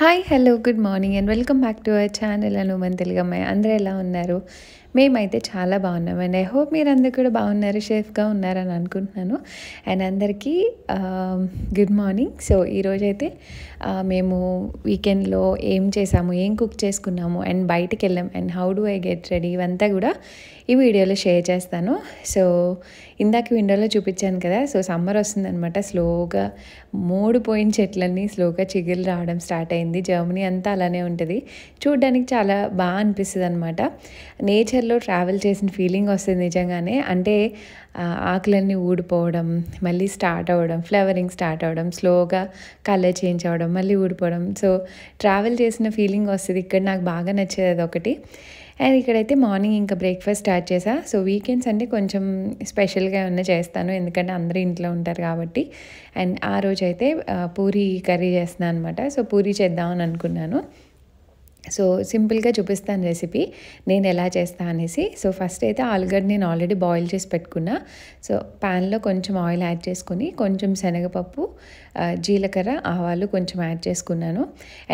Hi! Hello! Good morning and welcome back to our channel Anuman తెలుగమ్మాయి. అందరూ ఎలా ఉన్నారు? మేమైతే చాలా బాగున్నాం అండ్ ఐ హోప్ మీరందరూ కూడా బాగున్నారు, సేఫ్‌గా ఉన్నారని అనుకుంటున్నాను. అండ్ అందరికీ గుడ్ మార్నింగ్. సో, ఈరోజైతే మేము వీకెండ్‌లో ఏం చేసాము, ఏం కుక్ చేసుకున్నాము అండ్ బయటికెళ్ళాం and how do I get ready ఇవంతా కూడా ఈ వీడియోలో షేర్ చేస్తాను. సో, ఇందాక విండోలో చూపించాను కదా! సో, సమ్మర్ వస్తుందనమాట. స్లోగా మోడిపోయిన చెట్లన్నీ స్లోగా చిగుళ్ళు రావడం స్టార్ట్ అయింది. జర్మనీ అంతా అలానే ఉంటది. చూడ్డానికి చాలా అనిపిస్తదనమాట. నేచర్‌లో ట్రావెల్ చేసిన ఫీలింగ్ వస్తది నిజంగానే. అంటే ఆకులన్నీ ఊడిపోవడం, మళ్ళీ స్టార్ట్ అవ్వడం, ఫ్లవరింగ్ స్టార్ట్ అవ్వడం, స్లోగా కలర్ చేంజ్ అవ్వడం, మళ్ళీ ఊడిపోవడం. సో, ట్రావెల్ చేసిన ఫీలింగ్ వస్తది. ఇక్కడ నాకు బాగా నచ్చేది అదొకటి. అండ్ ఇక్కడైతే మార్నింగ్ ఇంకా బ్రేక్‌ఫాస్ట్ స్టార్ట్ చేశా. సో, వీకెండ్స్ అంటే కొంచెం స్పెషల్‌గా ఏమన్నా చేస్తాను. ఎందుకంటే అందరూ ఇంట్లో ఉంటారు కాబట్టి. అండ్ ఆ రోజైతే పూరీ కర్రీ చేస్తున్నాను అనమాట. సో, పూరీ చేద్దామని అనుకున్నాను. సో, సింపుల్‌గా చూపిస్తాను రెసిపీ. నేను ఎలా చేస్తా అనేసి. సో, ఫస్ట్ అయితే ఆలుగడ్డ నేను ఆల్రెడీ బాయిల్ చేసి పెట్టుకున్నా. సో, ప్యాన్‌లో కొంచెం ఆయిల్ యాడ్ చేసుకొని, కొంచెం శనగపప్పు, జీలకర్ర, ఆవాలు కొంచెం యాడ్ చేసుకున్నాను.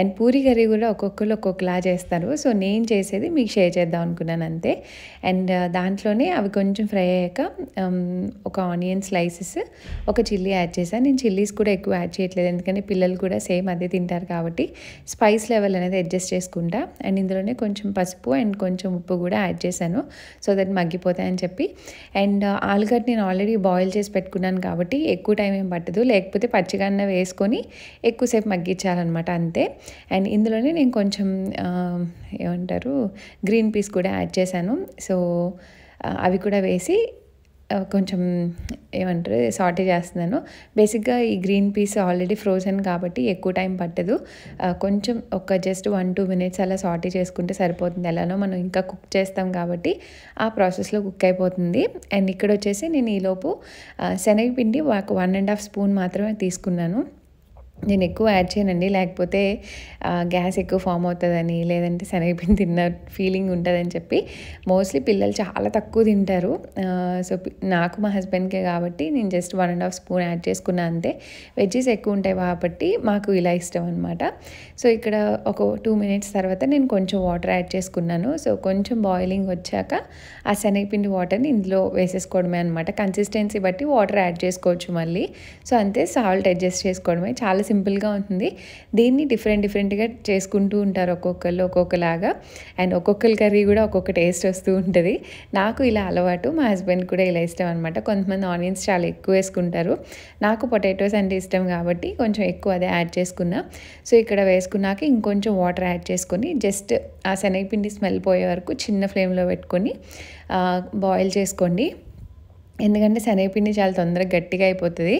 అండ్ పూరీ కర్రీ కూడా ఒక్కొక్కళ్ళు ఒక్కొక్కలా చేస్తారు. సో, నేను చేసేది మీకు షేర్ చేద్దాం అనుకున్నాను అంతే. అండ్ దాంట్లోనే అవి కొంచెం ఫ్రై అయ్యాక ఒక ఆనియన్ స్లైసెస్, ఒక చిల్లీ యాడ్ చేశాను. నేను చిల్లీస్ కూడా ఎక్కువ యాడ్ చేయట్లేదు. ఎందుకంటే పిల్లలు కూడా సేమ్ అదే తింటారు కాబట్టి స్పైస్ లెవెల్ అనేది అడ్జస్ట్ చేసుకుంటా. అండ్ ఇందులోనే కొంచెం పసుపు అండ్ కొంచెం ఉప్పు కూడా యాడ్ చేశాను. సో దట్ మగ్గిపోతాయని చెప్పి. అండ్ ఆలుగడ్డ నేను ఆల్రెడీ బాయిల్ చేసి పెట్టుకున్నాను కాబట్టి ఎక్కువ టైం ఏం పట్టదు. లేకపోతే పచ్చిగన్న వేసుకొని ఎక్కువసేపు మగ్గించాలన్నమాట అంతే. అండ్ ఇందులోనే నేను కొంచెం ఏమంటారు గ్రీన్ పీస్ కూడా యాడ్ చేశాను. సో అవి కూడా వేసి కొంచెం ఏమంటారు సాటే చేస్తున్నాను. బేసిక్‌గా ఈ గ్రీన్ పీస్ ఆల్రెడీ ఫ్రోజన్ కాబట్టి ఎక్కువ టైం పట్టదు. కొంచెం ఒక జస్ట్ 1-2 మినిట్స్ అలా సాటే చేసుకుంటే సరిపోతుంది. ఎలానో మనం ఇంకా కుక్ చేస్తాం కాబట్టి ఆ ప్రాసెస్‌లో కుక్ అయిపోతుంది. అండ్ ఇక్కడొచ్చేసి నేను ఈలోపు శనగపిండి ఒక 1½ స్పూన్ మాత్రమే తీసుకున్నాను. నేను ఎక్కువ యాడ్ చేయనండి. లేకపోతే గ్యాస్ ఎక్కువ ఫామ్ అవుతుందని, లేదంటే శనగపిండి తిన్న ఫీలింగ్ ఉంటుందని చెప్పి మోస్ట్లీ పిల్లలు చాలా తక్కువ తింటారు. సో నాకు మా హస్బెండ్కే కాబట్టి నేను జస్ట్ 1½ స్పూన్ యాడ్ చేసుకున్నా అంతే. వెజ్జీస్ ఎక్కువ ఉంటాయి కాబట్టి మాకు ఇలా ఇష్టం అనమాట. సో ఇక్కడ ఒక 2 మినిట్స్ తర్వాత నేను కొంచెం వాటర్ యాడ్ చేసుకున్నాను. సో కొంచెం బాయిలింగ్ వచ్చాక ఆ శనగపిండి వాటర్ని ఇందులో వేసేసుకోవడమే అనమాట. కన్సిస్టెన్సీ బట్టి వాటర్ యాడ్ చేసుకోవచ్చు మళ్ళీ. సో అంతే, సాల్ట్ అడ్జస్ట్ చేసుకోవడమే. చాలా సింపుల్గా ఉంటుంది. దీన్ని డిఫరెంట్గా చేసుకుంటూ ఉంటారు ఒక్కొక్కళ్ళు ఒక్కొక్కలాగా. అండ్ ఒక్కొక్కరి కర్రీ కూడా ఒక్కొక్క టేస్ట్ వస్తూ ఉంటుంది. నాకు ఇలా అలవాటు, మా హస్బెండ్ కూడా ఇలా ఇష్టం అనమాట. కొంతమంది ఆనియన్స్ చాలా ఎక్కువ వేసుకుంటారు. నాకు పొటాటోస్ అంటే ఇష్టం కాబట్టి కొంచెం ఎక్కువ అదే యాడ్ చేసుకున్నా. సో ఇక్కడ వేసుకున్నాక ఇంకొంచెం వాటర్ యాడ్ చేసుకొని జస్ట్ ఆ శనగపిండి స్మెల్ పోయే వరకు చిన్న ఫ్లేమ్లో పెట్టుకొని బాయిల్ చేసుకోండి. ఎందుకంటే శనగపిండి చాలా తొందరగా గట్టిగా అయిపోతుంది.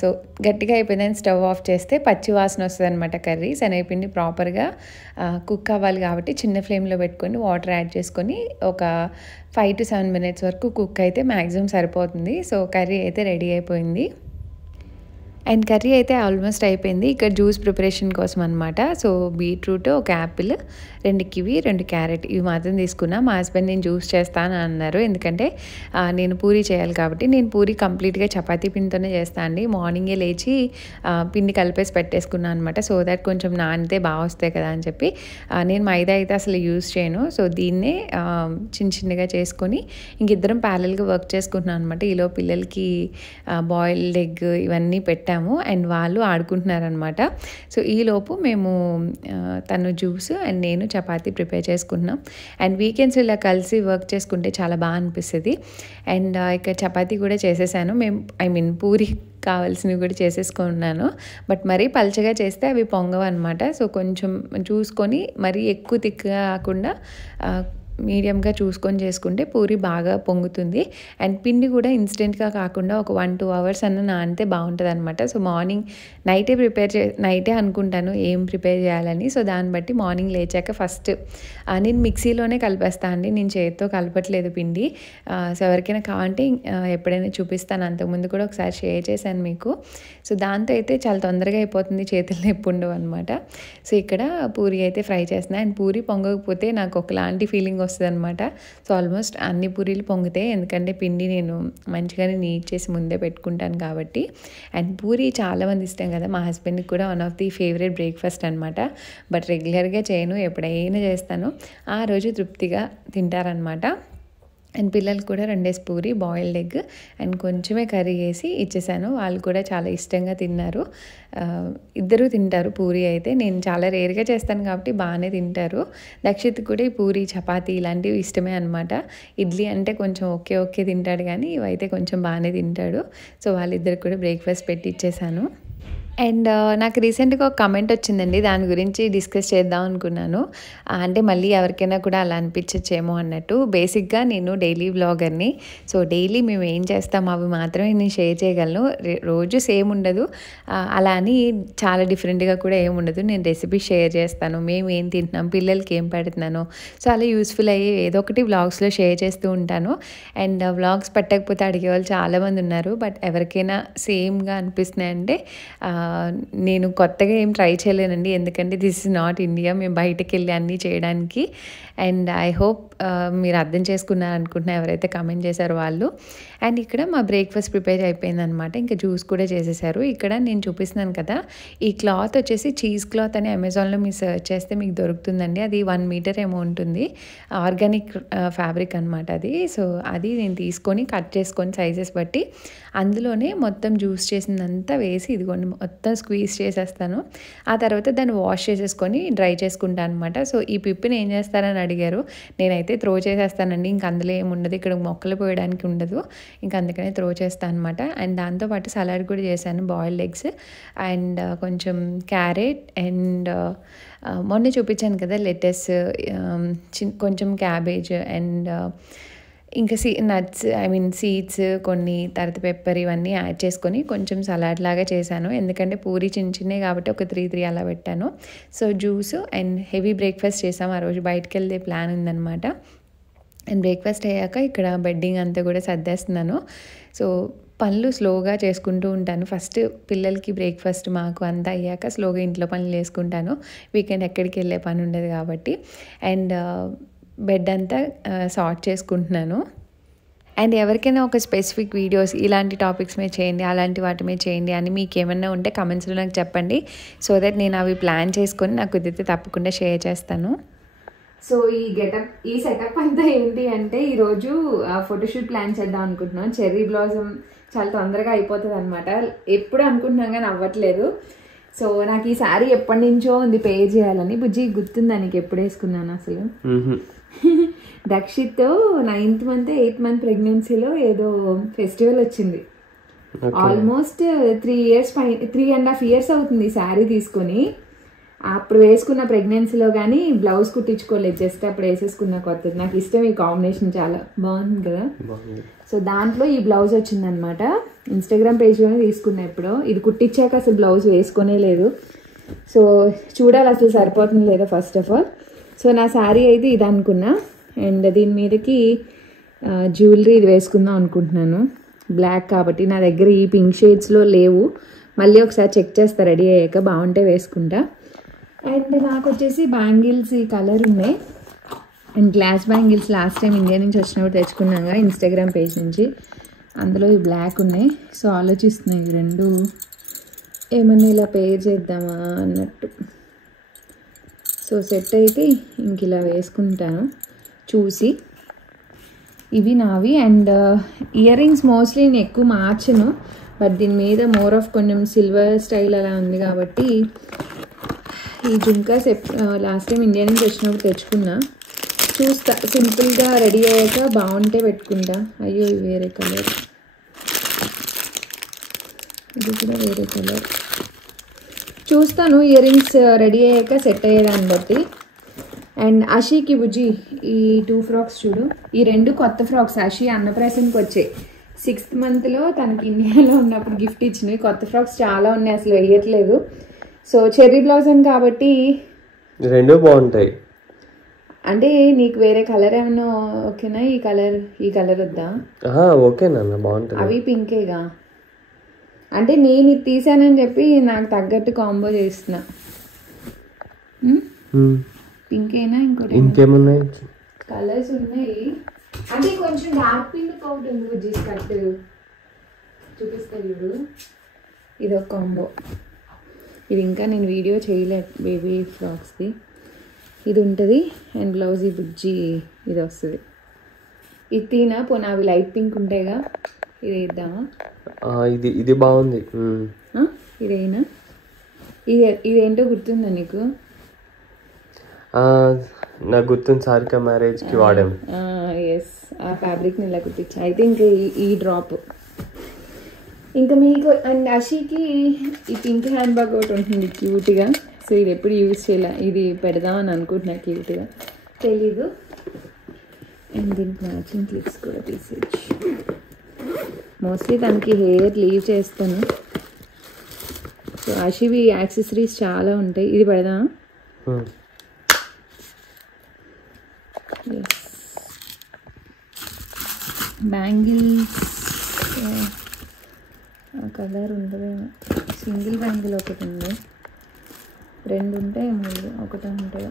సో గట్టిగా అయిపోయిందని స్టవ్ ఆఫ్ చేస్తే పచ్చి వాసన వస్తుంది అనమాట కర్రీ. శనగపిండి ప్రాపర్గా కుక్ అవ్వాలి కాబట్టి చిన్న ఫ్లేమ్లో పెట్టుకొని వాటర్ యాడ్ చేసుకొని ఒక 5-7 మినిట్స్ వరకు కుక్ అయితే మ్యాక్సిమం సరిపోతుంది. సో కర్రీ అయితే రెడీ అయిపోయింది. అండ్ కర్రీ అయితే ఆల్మోస్ట్ అయిపోయింది. ఇక్కడ జ్యూస్ ప్రిపరేషన్ కోసం అనమాట. సో బీట్రూట్, ఒక యాపిల్, 2 కివి, 2 క్యారెట్ ఇవి మాత్రం తీసుకున్నా. మా హస్బెండ్ నేను జ్యూస్ చేస్తాను అన్నారు. ఎందుకంటే నేను పూరీ చేయాలి కాబట్టి. నేను పూరీ కంప్లీట్గా చపాతీ పిండితోనే చేస్తాను అండి. మార్నింగే లేచి పిండి కలిపేసి పెట్టేసుకున్నాను అనమాట. సో దట్ కొంచెం నానితే బాగా వస్తాయి కదా అని చెప్పి. నేను మైదా అయితే అసలు యూజ్ చేయను. సో దీన్నే చిన్నగా చేసుకొని ఇంకిద్దరం ప్యారల్గా వర్క్ చేసుకుంటున్నాను అనమాట. ఈలో పిల్లలకి బాయిల్డ్ ఎగ్ ఇవన్నీ పెట్టాము అండ్ వాళ్ళు ఆడుకుంటున్నారనమాట. సో ఈలోపు మేము తను జ్యూస్ అండ్ నేను చపాతీ ప్రిపేర్ చేసుకుంటున్నాం. అండ్ వీకెండ్స్ ఇలా కలిసి వర్క్ చేసుకుంటే చాలా బాగా అనిపిస్తుంది. అండ్ ఇక్కడ చపాతీ కూడా చేసేసాను. పూరి కావాల్సినవి కూడా చేసేసుకున్నాను. బట్ మరీ పల్చగా చేస్తే అవి పొంగవు అనమాట. సో కొంచెం చూసుకొని మరీ ఎక్కువ తిక్కగా కాకుండా మీడియంగా చూసుకొని చేసుకుంటే పూరి బాగా పొంగుతుంది. అండ్ పిండి కూడా ఇన్స్టెంట్గా కాకుండా ఒక 1-2 అవర్స్ అన్న నానితే బాగుంటుంది అనమాట. సో మార్నింగ్ నైటే అనుకుంటాను ఏం ప్రిపేర్ చేయాలని. సో దాన్ని బట్టి మార్నింగ్ లేచాక ఫస్ట్ నేను మిక్సీలోనే కలిపేస్తాను అండి. నేను చేతితో కలపట్లేదు పిండి. సో ఎవరికైనా కావాలంటే ఎప్పుడైనా చూపిస్తాను. అంతకుముందు కూడా ఒకసారి షేర్ చేశాను మీకు. సో దాంతో అయితే చాలా తొందరగా అయిపోతుంది, చేతులు నొప్పి ఉండవు అనమాట. సో ఇక్కడ పూరి అయితే ఫ్రై చేస్తున్నాను. అండ్ పూరి పొంగకపోతే నాకు ఒకలాంటి ఫీలింగ్ వస్తుంది అనమాట. సో ఆల్మోస్ట్ అన్ని పూరీలు పొంగుతాయి, ఎందుకంటే పిండి నేను మంచిగానే నీట్ చేసి ముందే పెట్టుకుంటాను కాబట్టి. అండ్ పూరీ చాలామంది ఇష్టం కదా, మా హస్బెండ్కి కూడా one of the favourite breakfast అనమాట. బట్ రెగ్యులర్గా చేయను, ఎప్పుడైనా చేస్తాను. ఆ రోజు తృప్తిగా తింటారనమాట. అండ్ పిల్లలు కూడా 2 పూరి, బాయిల్డ్ ఎగ్ అండ్ కొంచెమే కర్రీ వేసి ఇచ్చేసాను. వాళ్ళు కూడా చాలా ఇష్టంగా తిన్నారు. ఇద్దరు తింటారు పూరి అయితే. నేను చాలా రేర్గా చేస్తాను కాబట్టి బాగానే తింటారు. దక్షిత్ కూడా ఈ పూరి, చపాతీ ఇలాంటివి ఇష్టమే అనమాట. ఇడ్లీ అంటే కొంచెం ఓకే తింటాడు, కానీ ఇవైతే కొంచెం బాగానే తింటాడు. సో వాళ్ళిద్దరికి కూడా బ్రేక్ఫాస్ట్ పెట్టి ఇచ్చేసాను. అండ్ నాకు రీసెంట్గా ఒక కమెంట్ వచ్చిందండి, దాని గురించి డిస్కస్ చేద్దాం అనుకున్నాను. అంటే మళ్ళీ ఎవరికైనా కూడా అలా అనిపించచ్చేమో అన్నట్టు. బేసిక్గా నేను డైలీ వ్లాగర్ని. సో డైలీ మేము ఏం చేస్తాం అవి మాత్రమే నేను షేర్ చేయగలను. రోజు సేమ్ ఉండదు, అలా అని చాలా డిఫరెంట్గా కూడా ఏమి ఉండదు. నేను రెసిపీ షేర్ చేస్తాను, మేము ఏం తింటున్నాం, పిల్లలకి ఏం పెడుతున్నాను, సో అలా యూస్ఫుల్ అయ్యి ఏదో ఒకటి వ్లాగ్స్లో షేర్ చేస్తూ ఉంటాను. అండ్ వ్లాగ్స్ పెట్టకపోతే అడిగేవాళ్ళు చాలామంది ఉన్నారు. బట్ ఎవరికైనా సేమ్గా అనిపిస్తున్నాయంటే నేను కొత్తగా ఏం ట్రై చేయలేనండి, ఎందుకంటే దిస్ ఇస్ నాట్ ఇండియా, మేము బయటకు వెళ్ళి అన్నీ చేయడానికి. అండ్ ఐ హోప్ మీరు అర్థం చేసుకున్నారు అనుకుంటున్నా ఎవరైతే కమెంట్ చేశారో వాళ్ళు. అండ్ ఇక్కడ మా బ్రేక్ఫాస్ట్ ప్రిపేర్ అయిపోయిందనమాట. ఇంకా జ్యూస్ కూడా చేసేసారు. ఇక్కడ నేను చూపిస్తున్నాను కదా, ఈ క్లాత్ వచ్చేసి చీజ్ క్లాత్ అని అమెజాన్లో మీరు సెర్చ్ చేస్తే మీకు దొరుకుతుందండి. అది 1 మీటర్ ఏమో ఉంటుంది, ఆర్గానిక్ ఫ్యాబ్రిక్ అనమాట అది. సో అది నేను తీసుకొని కట్ చేసుకొని సైజెస్ బట్టి అందులోనే మొత్తం జ్యూస్ చేసిందంతా వేసి ఇదిగోండి మొత్తం స్క్వీజ్ చేసేస్తాను. ఆ తర్వాత దాన్ని వాష్ చేసేసుకొని డ్రై చేసుకుంటాను అనమాట. సో ఈ పిప్పిని ఏం చేస్తారని అడిగారు. నేనైతే త్రో చేసేస్తానండి, ఇంక అందులో ఏముండదు, ఇక్కడ మొక్కలు పోయడానికి ఉండదు, ఇంక అందుకనే త్రో చేస్తాను అనమాట. అండ్ దాంతోపాటు సలాడ్ కూడా చేశాను, బాయిల్డ్ ఎగ్స్ అండ్ కొంచెం క్యారెట్ అండ్ మొన్న చూపించాను కదా లెటస్, కొంచెం క్యాబేజ్ అండ్ ఇంకా నట్స్ సీడ్స్ కొన్ని, తర్వాత పెప్పర్ ఇవన్నీ యాడ్ చేసుకొని కొంచెం సలాడ్ లాగా చేశాను. ఎందుకంటే పూరి చిన్నవి కాబట్టి ఒక 3 అలా పెట్టాను. So juice and heavy breakfast చేసాము. ఆ రోజు బయటకు వెళ్ళే ప్లాన్ ఉందన్నమాట. అండ్ బ్రేక్ఫాస్ట్ అయ్యాక ఇక్కడ బెడ్డింగ్ అంతా కూడా సర్దేస్తున్నాను. సో పనులు స్లోగా చేసుకుంటూ ఉంటాను. ఫస్ట్ పిల్లలకి బ్రేక్ఫాస్ట్ మాకు అంతా అయ్యాక స్లోగా ఇంట్లో పనులు చేసుకుంటాను. వీకెండ్ ఎక్కడికి వెళ్ళే పని ఉండదు కాబట్టి. అండ్ బెడ్ అంతా సార్ట్ చేసుకుంటున్నాను. అండ్ ఎవరికైనా ఒక స్పెసిఫిక్ వీడియోస్ ఇలాంటి టాపిక్స్ మీద చేయండి, అలాంటి వాటి మీద చేయండి అని మీకు ఏమన్నా ఉంటే కమెంట్స్లో నాకు చెప్పండి. సో దట్ నేను అవి ప్లాన్ చేసుకొని నాకు కుదిరితే తప్పకుండా షేర్ చేస్తాను. సో ఈ సెటప్ అంతా ఏంటి అంటే, ఈరోజు ఫోటోషూట్ ప్లాన్ చేద్దాం అనుకుంటున్నాం. చెర్రీ బ్లాసమ్ చాలా తొందరగా అయిపోతుంది అనమాట. ఎప్పుడు అనుకుంటున్నాం కానీ అవ్వట్లేదు. సో నాకు ఈ శారీ ఎప్పటి నుంచో ఉంది పే చేయాలని. బుజ్జి గుర్తుందా నీకు ఎప్పుడు వేసుకున్నాను అసలు? Dakshit 9th month 8th month ప్రెగ్నెన్సీలో ఏదో ఫెస్టివల్ వచ్చింది. ఆల్మోస్ట్ 3.5 years అవుతుంది ఈ శారీ తీసుకొని. అప్పుడు వేసుకున్న ప్రెగ్నెన్సీలో కానీ బ్లౌజ్ కుట్టించుకోలేదు, జస్ట్ అప్పుడు వేసేసుకున్న కొత్తది. నాకు ఇష్టం ఈ కాంబినేషన్, చాలా బాగుంది కదా. సో దాంట్లో ఈ బ్లౌజ్ వచ్చిందనమాట. ఇన్స్టాగ్రామ్ పేజ్లోనే తీసుకున్నా. ఎప్పుడో ఇది కుట్టించాక అసలు బ్లౌజ్ వేసుకునే లేదు. సో చూడాలి అసలు సరిపోతుంది లేదా ఫస్ట్ ఆఫ్ ఆల్. సో నా శారీ అయితే ఇది అనుకున్నా. అండ్ దీని మీదకి జ్యువెలరీ ఇది వేసుకుందాం అనుకుంటున్నాను, బ్లాక్ కాబట్టి. నా దగ్గర ఈ పింక్ షేడ్స్లో లేవు, మళ్ళీ ఒకసారి చెక్ చేస్తా రెడీ అయ్యాక, బాగుంటే వేసుకుంటా. అండ్ నాకు వచ్చేసి బ్యాంగిల్స్ ఈ కలర్ ఉన్నాయి. And glass bangles last time India నుంచి వచ్చినప్పుడు తెచ్చుకున్నాగా ఇన్స్టాగ్రామ్ పేజ్ నుంచి, అందులో ఈ బ్లాక్ ఉన్నాయి. సో ఆలోచిస్తున్నాయి ఈ రెండు ఏమన్నా ఇలా పేర్ చేద్దామా అన్నట్టు. సో సెట్ అయితే ఇంక ఇలా వేసుకుంటాను చూసి. ఇవి నావి. అండ్ ఇయర్ రింగ్స్ మోస్ట్లీ నేను ఎక్కువ మార్చను, బట్ దీని మీద మోర్ ఆఫ్ కొంచెం సిల్వర్ స్టైల్ అలా ఉంది కాబట్టి ఈ జుంకాస్ లాస్ట్ టైం ఇండియా నుంచి వచ్చినప్పుడు తెచ్చుకున్నా. చూస్తా సింపుల్గా రెడీ అయ్యాక బాగుంటే పెట్టుకుంటా. అయ్యో ఇది వేరే కలర్, ఇది కూడా వేరే కలర్. చూస్తాను ఇయర్ రింగ్స్ రెడీ అయ్యాక సెట్ అయ్యేదాన్ని బట్టి. అండ్ అషీకి బుజ్జి ఈ 2 ఫ్రాక్స్ చూడు, ఈ 2 కొత్త ఫ్రాక్స్ అషీ అన్నప్రాసనకి వచ్చాయి. 6th monthలో తనకి ఇండియాలో ఉన్నప్పుడు గిఫ్ట్ ఇచ్చినవి. కొత్త ఫ్రాక్స్ చాలా ఉన్నాయి, అసలు వేయట్లేదు. సో చెర్రీ బ్లౌజమ్ కాబట్టి 2 బాగుంటాయి. అంటే నీకు వేరే కలర్ ఏమన్నా ఓకేనా? ఈ కలర్ వద్దా? ఓకేనా, బాగుంటుంది. అవి పింకేగా. అంటే నేను ఇది తీసానని చెప్పి నాకు తగ్గట్టు కాంబో చేస్తున్నా. పింకేనా ఇంకోటి? ఇంకేమున్నాయి? కలర్స్ ఉన్నాయి. అంటే కొంచెం డార్క్ పింక్ ఒకటి ఉంది బుజ్జి స్కర్ట్ చూపిస్తా చూడు. ఇది ఒక కాంబో. ఇది ఇంకా నేను వీడియో చేయలేదు బేబీ ఫ్రాక్స్ది. ఇది ఉంటుంది అండ్ బ్లౌజ్ ఈ బుజ్జి ఇది వస్తుంది. ఇది తీనా పోనా అవి లైట్ పింక్ ఉంటాయిగా, ఇది వేద్దామా? ఇది బాగుంది. ఇదేనా? ఇదేంటో గుర్తుందా నీకు? నాకు గుర్తుంది, సారిక మ్యారేజ్కి వాడాము. ఎస్, ఆ ఫ్యాబ్రిక్ని ఇలా కుట్టించా. అయితే ఇంకా ఈ డ్రాప్ ఇంకా మీకు అండ్ అషికి ఈ పింక్ హ్యాండ్ బ్యాగ్ ఒకటి ఉంటుంది క్యూట్గా. సో ఇది ఎప్పుడు యూజ్ చేయాల, ఇది పెడదామని అనుకుంటున్నా క్యూట్గా, తెలీదు. అండ్ దీనికి మ్యాచింగ్ క్లిప్స్ కూడా తీసేయచ్చు. మోస్ట్లీ దానికి హెయిర్ లీవ్ చేస్తాను. సో అషివి యాక్సెసరీస్ చాలా ఉంటాయి. ఇది పెడదామా? ఎస్, బ్యాంగిల్స్ కలర్ ఉండదేమో. సింగిల్ బ్యాంగిల్ ఒకటి ఉంది, 2 ఉంటాయి, 3 ఒకటే ఉంటాయో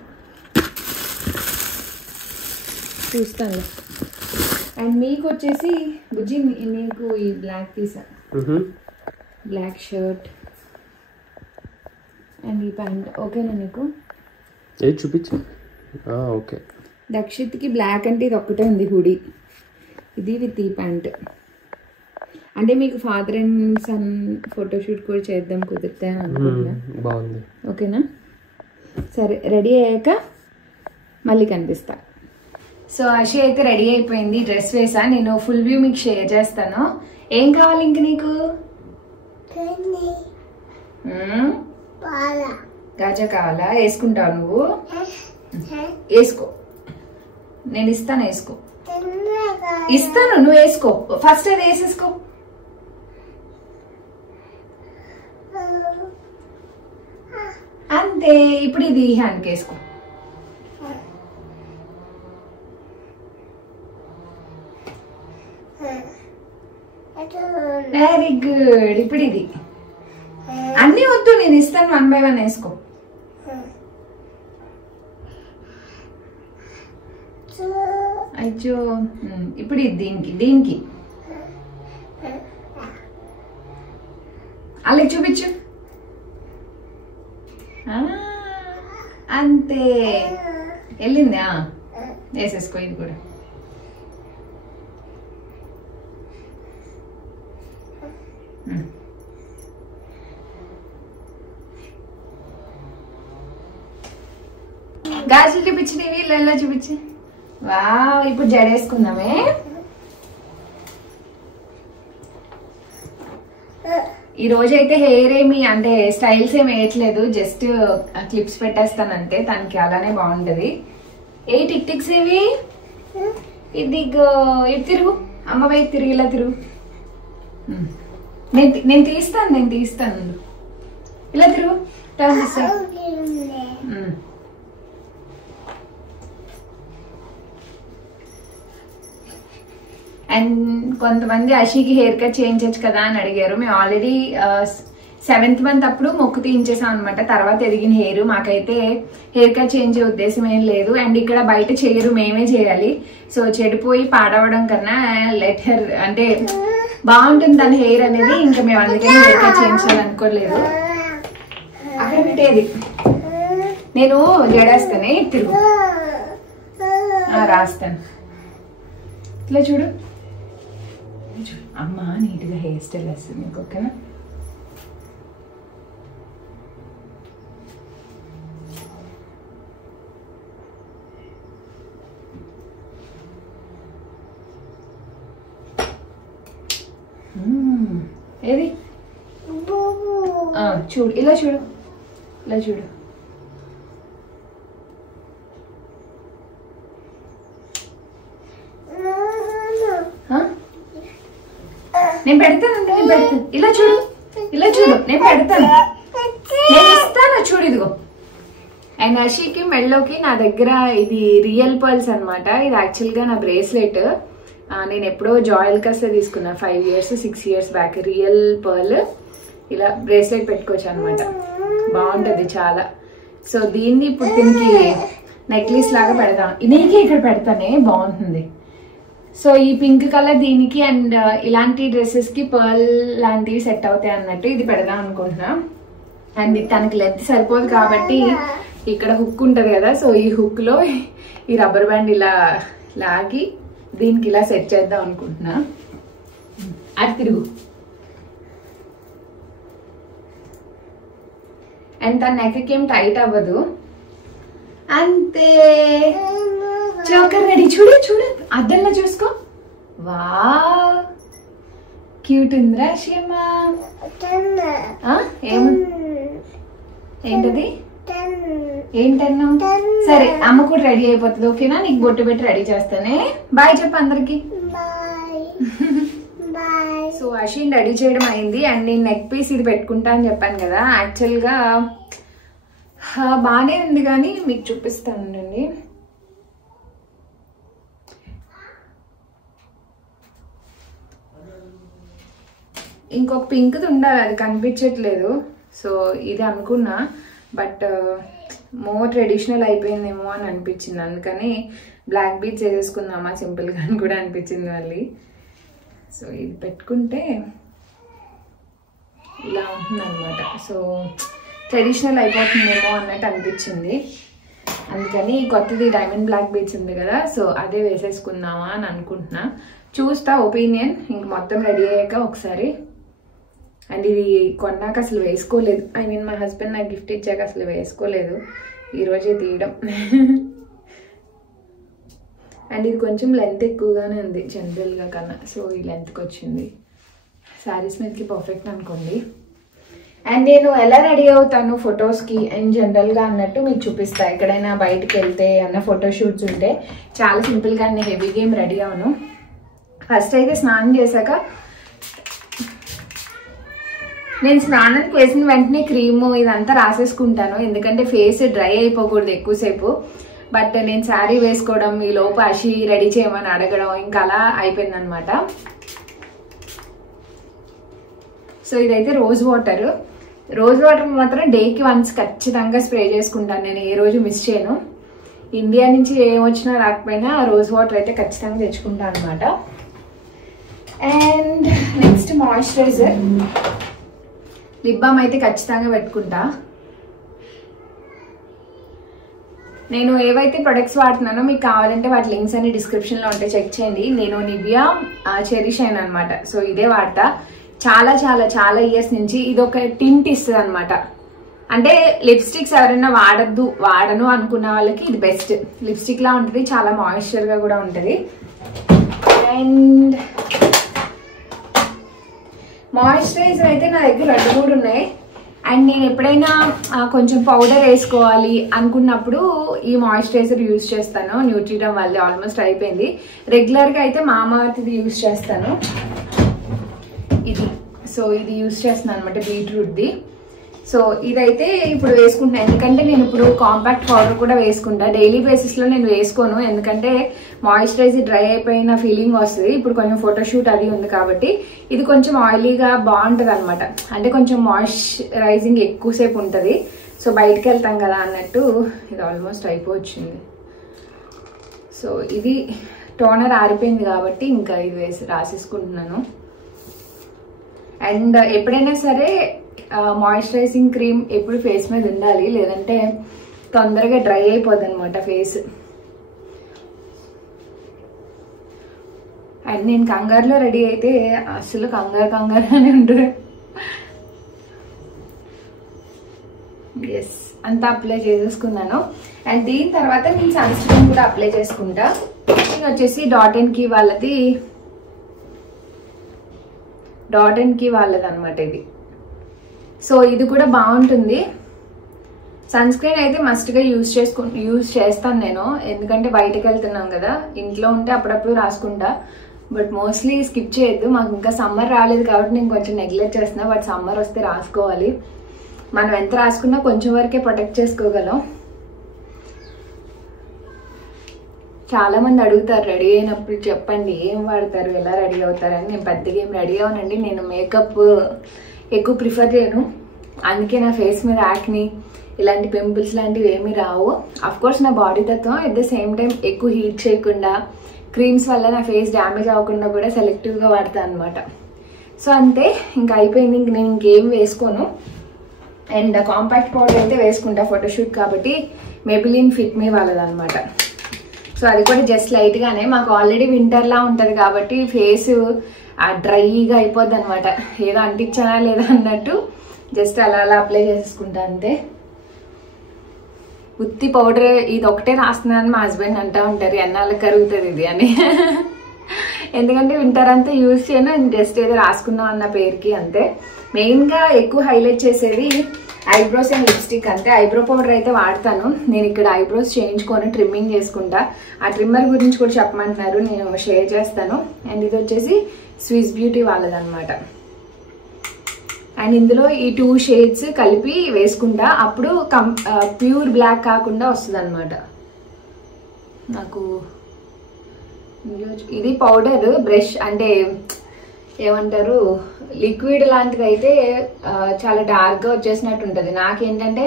చూస్తాను. అండ్ మీకు వచ్చేసి బుజ్జి నీకు ఈ బ్లాక్ తీసా, బ్లాక్ షర్ట్ అండ్ ఈ ప్యాంట్ ఓకేనా నీకు? ఏ చూపించు. ఓకే. దక్షిత్కి బ్లాక్ అంటే ఇది ఒక్కటే ఉంది హుడీ, ఇది విత్ ఈ ప్యాంట్. అంటే మీకు ఫాదర్ అండ్ సన్ ఫోటోషూట్ కూడా చేద్దాం కుదిరితే అనుకుంటున్నా. బాగుంది. ఓకేనా? సరే, రెడీ అయ్యాక మళ్ళీ కనిపిస్తా. సో అషి అయితే రెడీ అయిపోయింది, డ్రెస్ వేసా. నేను ఫుల్ వ్యూ మీకు షేర్ చేస్తాను. ఏం కావాలి ఇంక నీకు? గాజా కావాలా? వేసుకుంటావు నువ్వు? వేసుకో, నేను ఇస్తాను, వేసుకో. ఇస్తాను, నువ్వు వేసుకో. ఫస్ట్ అది వేసేసుకో. అంతే. ఇప్పుడు ఇది హ్యాండ్కి వేసుకో. Very good. ఇప్పుడు ఇది అన్నీ వద్దు, నేను ఇస్తాను, 1 by 1 వేసుకో. అయ్యో, ఇప్పుడు ఇది దీనికి అలా చూపించు. అంతే, వెళ్ళిందా? వేసేసుకో ఇది కూడా. గాజులు చూపించి, నీళ్ళు చూపించి. వావ్, ఇప్పుడు జడేసుకుందామే. ఈ రోజు అయితే హెయిర్ ఏమి అంటే స్టైల్స్ ఏమి వేయట్లేదు, జస్ట్ క్లిప్స్ పెట్టేస్తాను అంతే. తనకి అలానే బాగుంటది. ఏ టిక్ టిక్స్ ఏవి? ఇది ఇటు తిరుగు, అమ్మ వైపు తిరిగి, ఇలా తిరుగు. నేను తీస్తాను, ఇలా తిరుగు, టర్న్ తీస్తా. అండ్ కొంతమంది అషికి హెయిర్ కట్ చేయించచ్చు కదా అని అడిగారు. మేము ఆల్రెడీ 7th month అప్పుడు మొక్కు తీయించేసాం అనమాట. తర్వాత ఎదిగిన హెయిర్, మాకైతే హెయిర్ కట్ చేయించే ఉద్దేశం ఏం లేదు. అండ్ ఇక్కడ బయట చేయరు, మేమే చేయాలి. సో చెడిపోయి పాడవడం కన్నా లెట్ హెయిర్ అంటే బాగుంటుంది తన హెయిర్ అనేది. ఇంకా మేము అందుకని హెయిర్ కట్ చేయించాలనుకోలేదు. అక్కడ పెట్టేది నేను జడేస్తానే, తిరుగు, రాస్తాను. ఇట్లా చూడు, అమ్మ నీట్గా హెయిర్ స్టైల్ వేస్తుంది నీకు, ఓకేనా? ఏది చూడు, ఇలా చూడు, ఇలా చూడు. నేను పెడతాను, ఇలా చూడు, ఇలా చూడు, నేను పెడతాను, నేను ఇస్తాను, చూడు ఇదిగో. అండ్ అషికి మెళ్ళోకి నా దగ్గర ఇది రియల్ పర్ల్స్ అనమాట. ఇది యాక్చువల్గా నా బ్రేస్లెట్. నేను ఎప్పుడో జాయిల్కస్లో తీసుకున్నా 5 years 6 years back. Real pearl ఇలా బ్రేస్లెట్ పెట్టుకోవచ్చు అనమాట, బాగుంటుంది చాలా. సో దీన్ని ఇప్పుడు దీనికి నెక్లెస్ లాగా పెడతాం. నీకే ఇక్కడ పెడతానే, బాగుంటుంది. సో ఈ పింక్ కలర్ దీనికి అండ్ ఇలాంటి డ్రెస్సెస్కి పర్ల్ లాంటివి సెట్ అవుతాయి అన్నట్టు ఇది పెడదాం అనుకుంటున్నా. అండ్ తనకి లెంత్ సరిపోదు కాబట్టి ఇక్కడ హుక్ ఉంటుంది కదా, సో ఈ హుక్లో ఈ రబ్బర్ బ్యాండ్ ఇలా లాగి దీనికి ఇలా సెట్ చేద్దాం అనుకుంటున్నా. అది తిరుగు. అండ్ తన నెక్కి ఏం టైట్ అవ్వదు, అంతే. Choker ready. చూడు చూడు, అద్దంలో చూసుకో. వావ్, క్యూట్ ఉందిరా షేమ. ఏంటది? ఏంటన్నా? సరే, అమ్మ కూడా రెడీ అయిపోతుంది. ఓకేనా? నీకు బొట్టు పెట్టి రెడీ చేస్తానే. బాయ్ చెప్పు అందరికి. సో అషిన్ రెడీ చేయడం అయింది. అండ్ నేను నెక్ పీస్ ఇది పెట్టుకుంటా అని చెప్పాను కదా, యాక్చువల్గా బాగానే ఉంది కానీ మీకు చూపిస్తానండి. ఇంకొక పింక్ది ఉండాలి, అది కనిపించట్లేదు. సో ఇది అనుకున్నా, బట్ మోర్ ట్రెడిషనల్ అయిపోయిందేమో అని అనిపించింది. అందుకని బ్లాక్ బీడ్స్ వేసేసుకుందామా సింపుల్గా అని కూడా అనిపించింది మళ్ళీ. సో ఇది పెట్టుకుంటే ఇలా ఉంటుంది అనమాట. సో ట్రెడిషనల్ అయిపోతుందేమో అన్నట్టు అనిపించింది. అందుకని కొత్తది డైమండ్ బ్లాక్ బీడ్స్ ఉంది కదా, సో అదే వేసేసుకుందామా అని అనుకుంటున్నా. చూస్తా ఒపీనియన్ ఇంక మొత్తం రెడీ అయ్యాక ఒకసారి. అండ్ ఇది కొన్నాక అసలు వేసుకోలేదు, ఐ మీన్ మా హస్బెండ్ నాకు గిఫ్ట్ ఇచ్చాక అసలు వేసుకోలేదు, ఈరోజే తీయడం. అండ్ ఇది కొంచెం లెంత్ ఎక్కువగానే ఉంది జనరల్గా కన్నా, సో ఈ లెంత్కి వచ్చింది. శారీస్ మీదకి పర్ఫెక్ట్ అనుకోండి. అండ్ నేను ఎలా రెడీ అవుతాను ఫొటోస్కి అండ్ జనరల్గా అన్నట్టు మీకు చూపిస్తా. ఎక్కడైనా బయటకు వెళ్తే అన్న ఫోటోషూట్స్ ఉంటే చాలా సింపుల్గా నేను హెవీగా ఏం రెడీ అవును. ఫస్ట్ అయితే స్నానం చేశాక, నేను స్నానానికి వేసిన వెంటనే క్రీము ఇదంతా రాసేసుకుంటాను, ఎందుకంటే ఫేస్ డ్రై అయిపోకూడదు ఎక్కువసేపు. బట్ నేను శారీ వేసుకోవడం, ఈ లోపు అషి రెడీ చేయమని అడగడం, ఇంకా అలా అయిపోయింది అనమాట. సో ఇదైతే రోజ్ వాటర్. రోజ్ వాటర్ మాత్రం డేకి వన్స్ ఖచ్చితంగా స్ప్రే చేసుకుంటాను, నేను ఏ రోజు మిస్ చేయను. ఇండియా నుంచి ఏం వచ్చినా రాకపోయినా రోజ్ వాటర్ అయితే ఖచ్చితంగా తెచ్చుకుంటాను అనమాట. And next moisturiser, lip balm అయితే ఖచ్చితంగా పెట్టుకుంటా. నేను ఏవైతే ప్రొడక్ట్స్ వాడుతున్నానో మీకు కావాలంటే వాటి లింక్స్ అన్ని డిస్క్రిప్షన్లో ఉంటే చెక్ చేయండి. నేను నివియా చెరీ షైన్ అనమాట, సో ఇదే వాడతా చాలా చాలా చాలా ఇయర్స్ నుంచి. ఇది ఒక టింట్ ఇస్తుంది అనమాట, అంటే లిప్స్టిక్స్ ఎవరైనా వాడను అనుకున్న వాళ్ళకి ఇది బెస్ట్. లిప్స్టిక్ లా ఉంటుంది, చాలా మాయిశ్చర్గా కూడా ఉంటుంది. అండ్ మాయిశ్చరైజర్ అయితే నా దగ్గర 2-3 ఉన్నాయి. అండ్ నేను ఎప్పుడైనా కొంచెం పౌడర్ వేసుకోవాలి అనుకున్నప్పుడు ఈ మాయిశ్చరైజర్ యూజ్ చేస్తాను. న్యూట్రిడమ్ వాళ్ళది ఆల్మోస్ట్ అయిపోయింది. రెగ్యులర్గా అయితే మామాఅర్త్ది యూజ్ చేస్తాను ఇది. సో ఇది యూజ్ చేస్తున్నాను అనమాట, బీట్రూట్ది. సో ఇదైతే ఇప్పుడు వేసుకుంటున్నాను, ఎందుకంటే నేను ఇప్పుడు కాంపాక్ట్ పౌడర్ కూడా వేసుకుంటా. డైలీ బేసిస్లో నేను వేసుకోను, ఎందుకంటే మాయిశ్చరైజర్ డ్రై అయిపోయిన ఫీలింగ్ వస్తుంది. ఇప్పుడు కొంచెం ఫోటోషూట్ అది ఉంది కాబట్టి ఇది కొంచెం ఆయిలీగా బాగుంటుంది అనమాట, అంటే కొంచెం మాయిశ్చరైజింగ్ ఎక్కువసేపు ఉంటుంది. సో బయటకు వెళ్తాం కదా అన్నట్టు ఇది ఆల్మోస్ట్ అయిపోవచ్చింది. సో ఇది టోనర్ ఆరిపోయింది కాబట్టి ఇంకా ఇది రాసేసుకుంటున్నాను. అండ్ ఎప్పుడైనా సరే మాయిశ్చరైజింగ్ క్రీమ్ ఎప్పుడు ఫేస్ మీద ఉండాలి, లేదంటే తొందరగా డ్రై అయిపోద్ది అనమాట ఫేస్. అండ్ నేను కంగారులో రెడీ అయితే అసలు కంగారుగానే ఉంటుంది. ఎస్, అంతా అప్లై చేసేసుకున్నాను. అండ్ దీని తర్వాత నేను సన్ స్క్రీన్ కూడా అప్లై చేసుకుంటా. ఇది వచ్చేసి డాట్ అండ్ కీ వాళ్ళది అనమాట ఇది. సో ఇది కూడా బాగుంటుంది. సన్ స్క్రీన్ అయితే మస్ట్గా యూజ్ చేస్తాను నేను, ఎందుకంటే బయటకు వెళ్తున్నాం కదా. ఇంట్లో ఉంటే అప్పుడప్పుడు రాసుకుంటా, బట్ మోస్ట్లీ స్కిప్ చేయొద్దు. మాకు ఇంకా సమ్మర్ రాలేదు కాబట్టి నేను కొంచెం నెగ్లెక్ట్ చేస్తున్నా, బట్ సమ్మర్ వస్తే రాసుకోవాలి. మనం ఎంత రాసుకున్నా కొంచెం వరకే ప్రొటెక్ట్ చేసుకోగలం. చాలా మంది అడుగుతారు రెడీ అయినప్పుడు చెప్పండి ఏం వాడతారు, ఎలా రెడీ అవుతారని. నేను పెద్దగా ఏం రెడీ అవనండి, నేను మేకప్ ఎక్కువ ప్రిఫర్ చేయను. అందుకే నా ఫేస్ మీద యాక్ని ఇలాంటి పింపుల్స్ లాంటివి ఏమీ రావు. అఫ్కోర్స్ నా బాడీ తత్వం ఎట్ ద సేమ్ టైం ఎక్కువ హీట్ చేయకుండా, క్రీమ్స్ వల్ల నా ఫేస్ డ్యామేజ్ అవ్వకుండా కూడా సెలెక్టివ్గా వాడతాను అనమాట. సో అంతే, ఇంకా అయిపోయింది. ఇంక నేను ఇంకేం వేసుకోను. అండ్ కాంపాక్ట్ పౌడర్ అయితే వేసుకుంటా ఫోటోషూట్ కాబట్టి, మేబిలిన్ ఫిట్ మీ వాళ్ళదనమాట. సో అది కూడా జస్ట్ లైట్గానే, మాకు ఆల్రెడీ వింటర్లా ఉంటుంది కాబట్టి ఫేస్ డ్రైగా అయిపోద్ది అనమాట. ఏదో అంటించానా లేదా అన్నట్టు జస్ట్ అలా అలా అప్లై చేసుకుంటా అంతే. ఉత్తి పౌడర్ ఇది ఒకటే రాస్తున్నాను మా హస్బెండ్ అంటూ ఉంటారు, ఎన్నాళ్ళకి కరుగుతుంది ఇది అని. ఎందుకంటే వింటర్ అంతా యూజ్ చేయను, జస్ట్ ఏదో రాసుకున్నాం అన్న పేరుకి అంతే. మెయిన్గా ఎక్కువ హైలైట్ చేసేది ఐబ్రోస్ అండ్ లిప్స్టిక్ అంతే. ఐబ్రో పౌడర్ అయితే వాడతాను. నేను ఇక్కడ ఐబ్రోస్ చేయించుకొని ట్రిమ్మింగ్ చేసుకుంటా. ఆ ట్రిమ్మర్ గురించి కూడా చెప్పమంటున్నారు, నేను షేర్ చేస్తాను. అండ్ ఇది వచ్చేసి స్విస్ బ్యూటీ వాళ్ళదన్నమాట. అండ్ ఇందులో ఈ 2 షేడ్స్ కలిపి వేసుకుంటా, అప్పుడు ప్యూర్ బ్లాక్ కాకుండా వస్తుంది అనమాట. నాకు ఇది పౌడర్ బ్రష్ అంటే ఏమంటారు, లిక్విడ్ లాంటిది అయితే చాలా డార్క్గా వచ్చేసినట్టు ఉంటుంది. నాకేంటంటే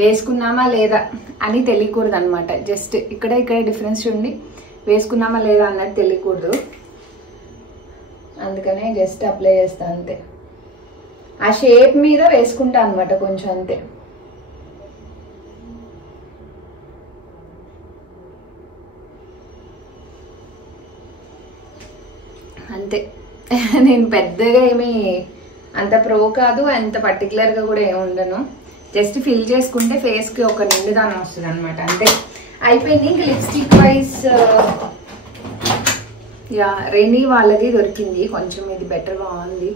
వేసుకున్నామా లేదా అని తెలియకూడదు అనమాట. జస్ట్ ఇక్కడ డిఫరెన్స్ ఉండి వేసుకున్నామా లేదా అన్నట్టు తెలియకూడదు. అందుకనే జస్ట్ అప్లై చేస్తా అంతే. ఆ షేప్ మీద వేసుకుంటా అనమాట కొంచెం అంతే. అంతే. నేను పెద్దగా ఏమి అంత ప్రో కాదు, అంత పర్టికులర్గా కూడా ఏమి ఉండను. జస్ట్ ఫిల్ చేసుకుంటే ఫేస్కి ఒక నిండుదానం వస్తుంది అనమాట అంతే. అయిపోయింది. ఇంక లిప్స్టిక్ వైజ్ యా రెనీ వాళ్ళది దొరికింది కొంచెం, ఇది బెటర్ బాగుంది.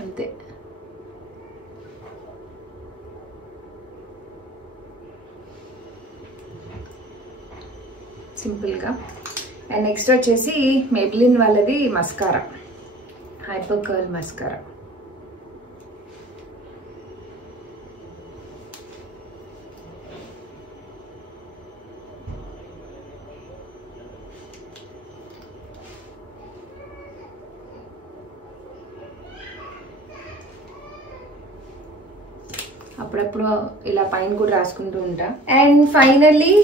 అంతే. సింపుల్గా. అండ్ నెక్స్ట్ వచ్చేసి మేబ్లిన్ వాళ్ళది మస్కారా, హైపర్ కర్ల్ మస్కారా. అప్పుడప్పుడు ఇలా పైన కూడా రాసుకుంటూ ఉంటా. And finally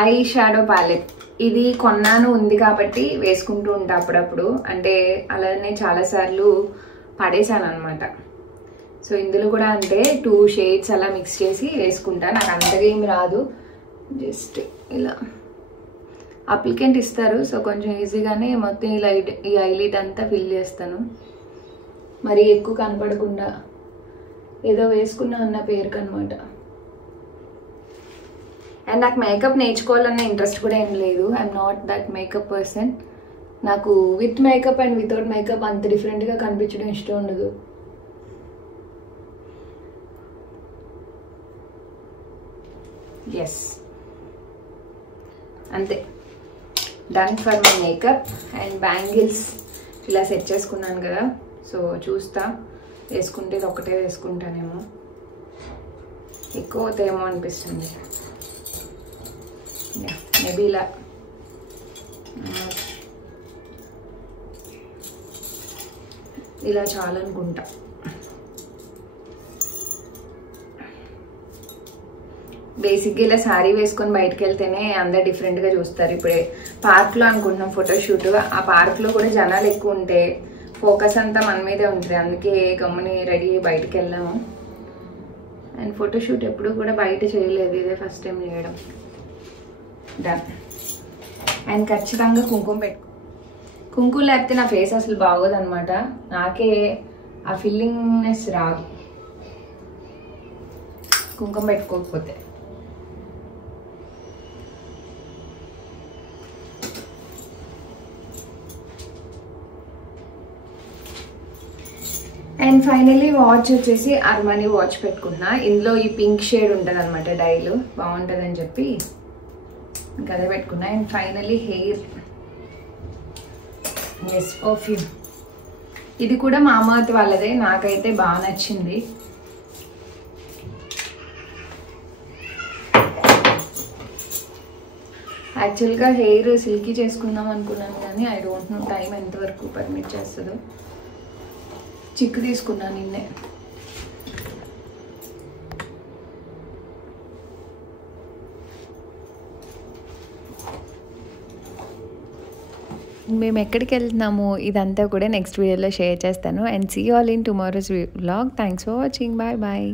eye shadow palette. ఇది కొన్నాను, ఉంది కాబట్టి వేసుకుంటూ ఉంటా అప్పుడప్పుడు. అంటే అలానే చాలాసార్లు పడేసాను అనమాట. సో ఇందులో కూడా అంటే 2 షేడ్స్ అలా మిక్స్ చేసి వేసుకుంటా. నాకు అంతగా ఏమి రాదు, జస్ట్ ఇలా అప్లికెంట్ ఇస్తారు. సో కొంచెం ఈజీగానే మొత్తం ఇలా ఈ ఐలిడ్ అంతా ఫిల్ చేస్తాను, మరి ఎక్కువ కనపడకుండా. ఏదో వేసుకున్నా అన్న పేరుకి అనమాట. అండ్ నాకు మేకప్ నేర్చుకోవాలన్న ఇంట్రెస్ట్ కూడా ఏం లేదు. I'm not that makeup person. నాకు with makeup and without makeup అంత డిఫరెంట్గా కనిపించడం ఇష్టం ఉండదు. ఎస్ అంతే, done for my makeup. And bangles ఇలా సెట్ చేసుకున్నాను కదా, సో చూస్తా వేసుకుంటే ఇది ఒకటే వేసుకుంటానేమో, ఎక్కువ అవుతాయేమో అనిపిస్తుంది. మేబీ ఇలా ఇలా చాలనుకుంటా. బేసిక్గా ఇలా శారీ వేసుకొని బయటకు వెళ్తేనే అందరు డిఫరెంట్గా చూస్తారు. ఇప్పుడే పార్క్లో అనుకుంటున్నాం ఫోటోషూట్. ఆ పార్క్లో కూడా జనాలు ఎక్కువ ఉంటే ఫోకస్ అంతా మన మీదే ఉంటుంది. అందుకే గమ్ముని రెడీ అయ్యి బయటకు వెళ్ళాము. అండ్ ఫోటోషూట్ ఎప్పుడు కూడా బయట చేయలేదు, ఇదే ఫస్ట్ టైం చేయడం. డన్. అండ్ ఖచ్చితంగా కుంకుమ కుంకుమ లేకపోతే నా ఫేస్ అసలు బాగోదు అనమాట. నాకే ఆ ఫీలింగ్నెస్ రాదు కుంకుమ పెట్టుకోకపోతే. అండ్ ఫైనలీ వాచ్ వచ్చేసి అర్మానీ వాచ్ పెట్టుకున్నా. ఇందులో ఈ పింక్ షేడ్ ఉంటుంది అనమాట, డైలు బాగుంటుంది అని చెప్పి ఇంకా అదే పెట్టుకున్నా. అండ్ ఫైనలీ హెయిర్, ఎస్ పర్ఫ్యూమ్. ఇది కూడా మామా ఎర్త్ వాళ్ళదే, నాకైతే బాగా నచ్చింది. యాక్చువల్గా హెయిర్ సిల్కీ చేసుకుందాం అనుకున్నాను కానీ ఐ డోంట్ నో టైం ఎంతవరకు పర్మిట్ చేస్తుందో. చిక్కు తీసుకున్నాను నిన్నే. మేము ఎక్కడికి వెళ్తున్నాము ఇదంతా కూడా నెక్స్ట్ వీడియోలో షేర్ చేస్తాను. And see all in tomorrow's vlog. Thanks for watching. Bye bye.